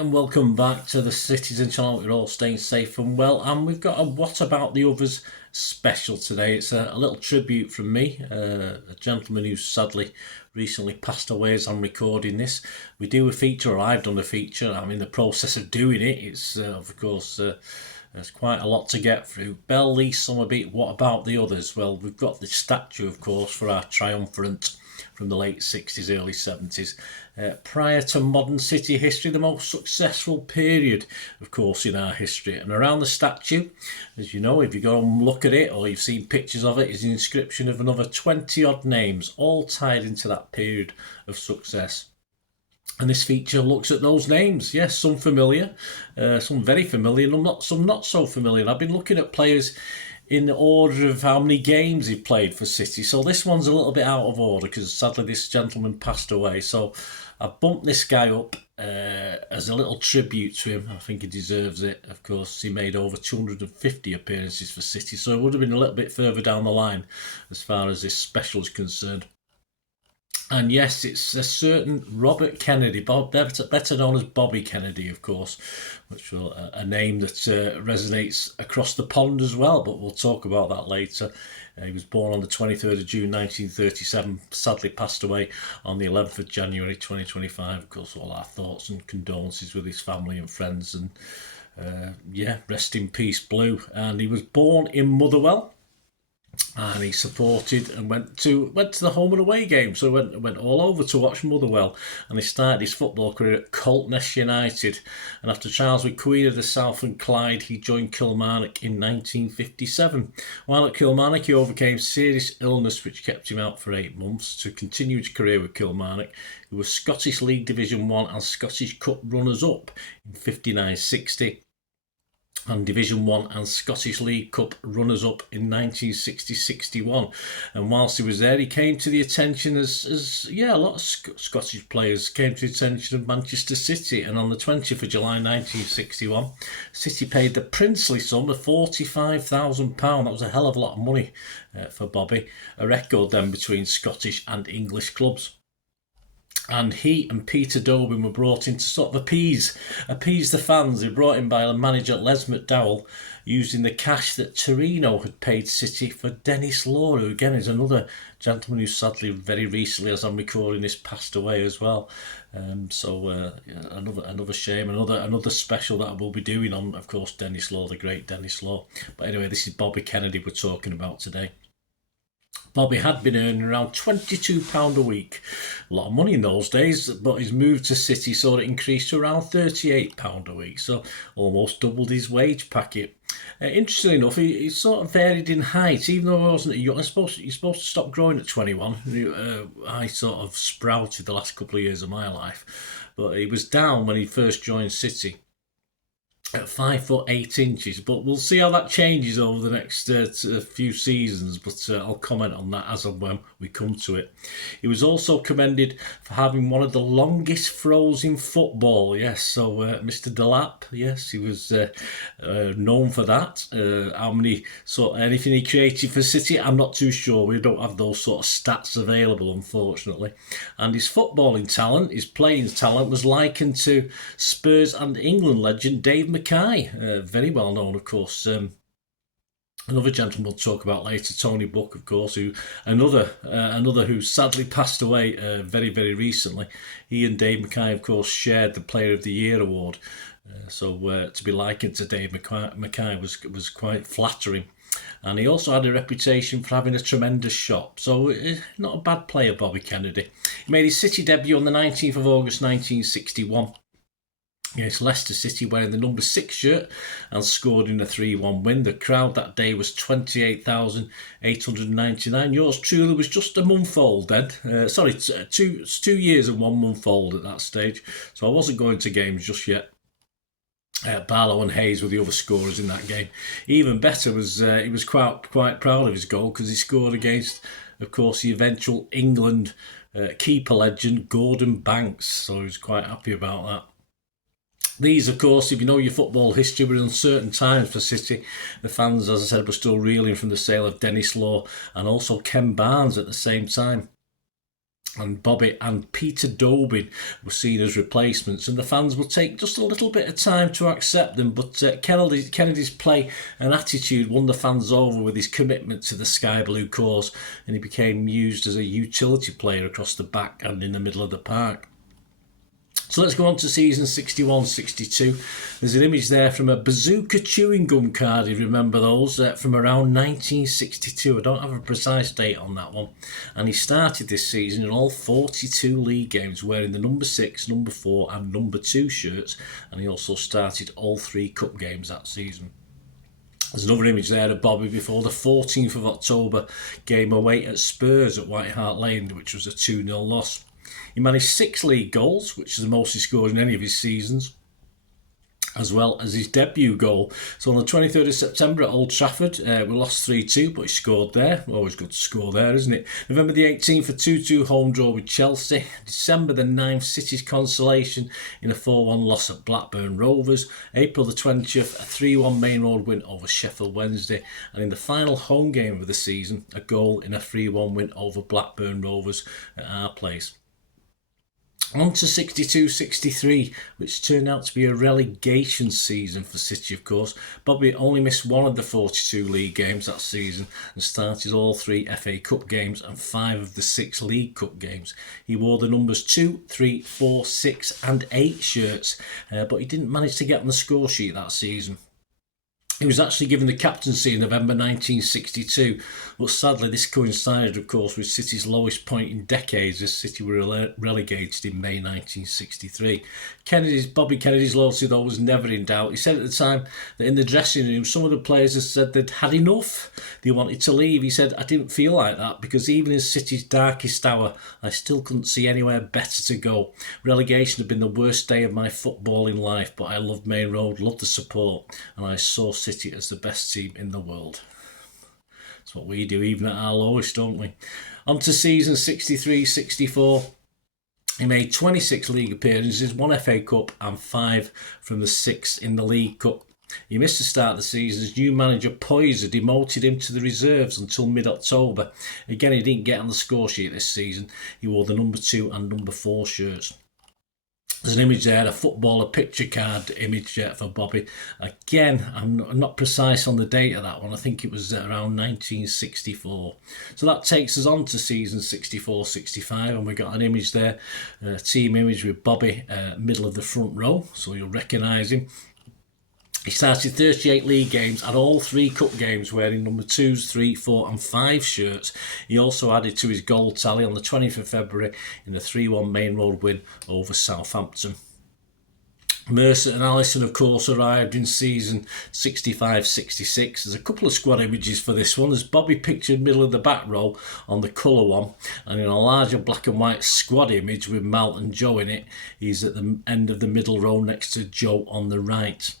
and welcome back to the Citizen channel. We're all staying safe and well, and we've got a What About the Others special today. It's a little tribute from me, a gentleman who sadly recently passed away as I'm recording this. We do a feature, or I've done a feature. I'm in the process of doing it. It's of course there's quite a lot to get through. Bell, Lee, Summerbee, What About the Others? Well, we've got the statue, of course, for our triumvirate from the late 60s, early 70s. Prior to modern city history, the most successful period, of course, in our history. And around the statue, as you know, if you go and look at it or you've seen pictures of it, is an inscription of another 20-odd names, all tied into that period of success. And this feature looks at those names. Yes, some familiar, some very familiar, and some not so familiar. And I've been looking at players in the order of how many games he played for City. So this one's a little bit out of order because sadly this gentleman passed away. So I've bumped this guy up as a little tribute to him. I think he deserves it. Of course, he made over 250 appearances for City, so it would have been a little bit further down the line as far as this special is concerned. And yes, it's a certain Robert Kennedy, better known as Bobby Kennedy, of course, which is a name that resonates across the pond as well, but we'll talk about that later. He was born on the 23rd of June 1937, sadly passed away on the 11th of January 2025. Of course, all our thoughts and condolences with his family and friends, and rest in peace, Blue. And he was born in Motherwell. And he supported and went to the home and away game, so went all over to watch Motherwell. And he started his football career at Coltness United. And after trials with Queen of the South and Clyde, he joined Kilmarnock in 1957. While at Kilmarnock, he overcame serious illness, which kept him out for 8 months. To continue his career with Kilmarnock, he was Scottish League Division 1 and Scottish Cup runners-up in 59-60. And Division 1 and Scottish League Cup runners-up in 1960-61. And whilst he was there, he came to the attention as a lot of Scottish players came to the attention of Manchester City. And on the 20th of July 1961, City paid the princely sum of £45,000. That was a hell of a lot of money for Bobby, a record then between Scottish and English clubs. And he and Peter Dobin were brought in to sort of appease the fans. They were brought in by the manager Les McDowell, using the cash that Torino had paid City for Denis Law, who again is another gentleman who sadly very recently, as I'm recording this, passed away as well. Another shame, another special that I will be doing on, of course, Denis Law, the great Denis Law. But anyway, this is Bobby Kennedy we're talking about today. Bobby had been earning around £22 a week. A lot of money in those days, but his move to City saw it increase to around £38 a week, so almost doubled his wage packet. Interestingly enough, he sort of varied in height, even though I wasn't young. You're supposed to stop growing at 21. I sort of sprouted the last couple of years of my life, but he was down when he first joined City at 5'8", but we'll see how that changes over the next few seasons, but I'll comment on that as and when we come to it. He was also commended for having one of the longest throws in football. Yes, so Mr. Delap, yes, he was known for that. How many anything he created for City, I'm not too sure. We don't have those sort of stats available, unfortunately. And his footballing talent, his playing talent, was likened to Spurs and England legend Dave McAtee, very well known, of course. Another gentleman we'll talk about later, Tony Buck, of course, who another who sadly passed away very, very recently. He and Dave McAtee, of course, shared the Player of the Year award. So to be likened to Dave McAtee was quite flattering. And he also had a reputation for having a tremendous shot. So not a bad player, Bobby Kennedy. He made his City debut on the 19th of August 1961. Against Leicester City, wearing the number 6 shirt, and scored in a 3-1 win. The crowd that day was 28,899. Yours truly was just a month old then. 2 years and 1 month old at that stage. So I wasn't going to games just yet. Barlow and Hayes were the other scorers in that game. Even better was he was quite proud of his goal, because he scored against, of course, the eventual England keeper legend Gordon Banks. So he was quite happy about that. These, of course, if you know your football history, were uncertain times for City. The fans, as I said, were still reeling from the sale of Denis Law and also Ken Barnes at the same time. And Bobby and Peter Dobin were seen as replacements, and the fans would take just a little bit of time to accept them, but Kennedy's play and attitude won the fans over with his commitment to the sky blue cause, and he became used as a utility player across the back and in the middle of the park. So let's go on to season 61-62. There's an image there from a bazooka chewing gum card, if you remember those, from around 1962. I don't have a precise date on that one. And he started this season in all 42 league games wearing the number 6, number 4 and number 2 shirts. And he also started all 3 cup games that season. There's another image there of Bobby before the 14th of October game away at Spurs at White Hart Lane, which was a 2-0 loss. He managed 6 league goals, which is the most he scored in any of his seasons, as well as his debut goal. So on the 23rd of September at Old Trafford, we lost 3-2, but he scored there. Always good to score there, isn't it? November the 18th, a 2-2 home draw with Chelsea. December the 9th, City's consolation in a 4-1 loss at Blackburn Rovers. April the 20th, a 3-1 Main Road win over Sheffield Wednesday. And in the final home game of the season, a goal in a 3-1 win over Blackburn Rovers at our place. On to 62-63, which turned out to be a relegation season for City, of course. Bobby only missed one of the 42 league games that season and started all 3 FA Cup games and 5 of the 6 League Cup games. He wore the numbers 2, 3, 4, 6 and 8 shirts, but he didn't manage to get on the score sheet that season. He was actually given the captaincy in November 1962, but sadly this coincided, of course, with City's lowest point in decades as City were relegated in May 1963. Bobby Kennedy's loyalty, though, was never in doubt. He said at the time that in the dressing room, some of the players had said they'd had enough. They wanted to leave. He said, "I didn't feel like that because even in City's darkest hour, I still couldn't see anywhere better to go. Relegation had been the worst day of my footballing life, but I loved Main Road, loved the support, and I saw City as the best team in the world." That's what we do, even at our lowest, don't we? On to season 63-64. He made 26 league appearances, 1 FA Cup and 5 from the 6 in the League Cup. He missed the start of the season as new manager Poyser demoted him to the reserves until mid-October. Again, he didn't get on the score sheet this season. He wore the number 2 and number 4 shirts. There's an image there, a footballer picture card image for Bobby. Again, I'm not precise on the date of that one. I think it was around 1964. So that takes us on to season 64-65, and we got an image there, a team image with Bobby middle of the front row, so you'll recognise him. He started 38 league games and all 3 cup games wearing number 2s, 3, 4 and 5 shirts. He also added to his goal tally on the 20th of February in a 3-1 Main Road win over Southampton. Mercer and Allison, of course, arrived in season 65-66. There's a couple of squad images for this one. There's Bobby pictured middle of the back row on the colour one, and in a larger black and white squad image with Mal and Joe in it, he's at the end of the middle row next to Joe on the right.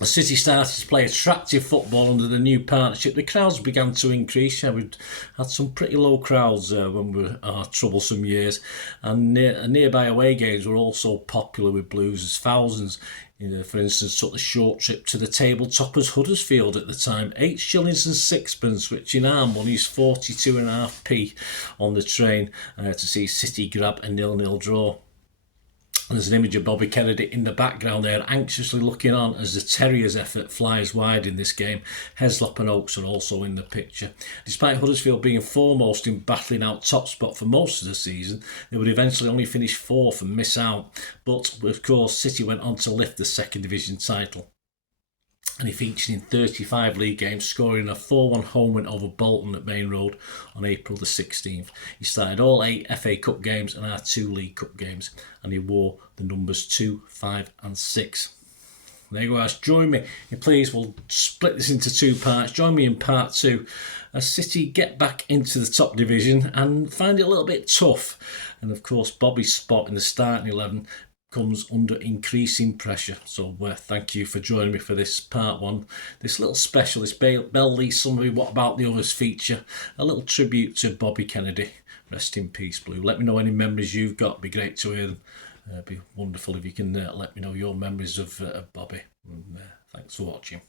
The City started to play attractive football under the new partnership. The crowds began to increase. We'd had some pretty low crowds when we were our troublesome years, and nearby away games were also popular with Blues as thousands, for instance, took the short trip to the tabletoppers Huddersfield at the time, 8 shillings and 6pence, which in our money is 42.5p on the train to see City grab a 0-0 draw. And there's an image of Bobby Kennedy in the background there, anxiously looking on as the Terriers' effort flies wide in this game. Heslop and Oakes are also in the picture. Despite Huddersfield being foremost in battling out top spot for most of the season, they would eventually only finish 4th and miss out. But, of course, City went on to lift the second division title. And he featured in 35 league games, scoring a 4-1 home win over Bolton at Main Road on April the 16th. He started all 8 FA Cup games and our 2 League Cup games, and he wore the numbers 2, 5 and 6. There you go, guys. Join me, please. We'll split this into 2 parts. Join me in part 2 as City get back into the top division and find it a little bit tough. And of course, Bobby's spot in the starting 11 comes under increasing pressure. So thank you for joining me for this part 1, this little special, this Bell Lee Summerbee What About the Others feature, a little tribute to Bobby Kennedy. Rest in peace, Blue. Let me know any memories you've got. It'd be great to hear them. It'd be wonderful if you can let me know your memories of Bobby. And, thanks for watching.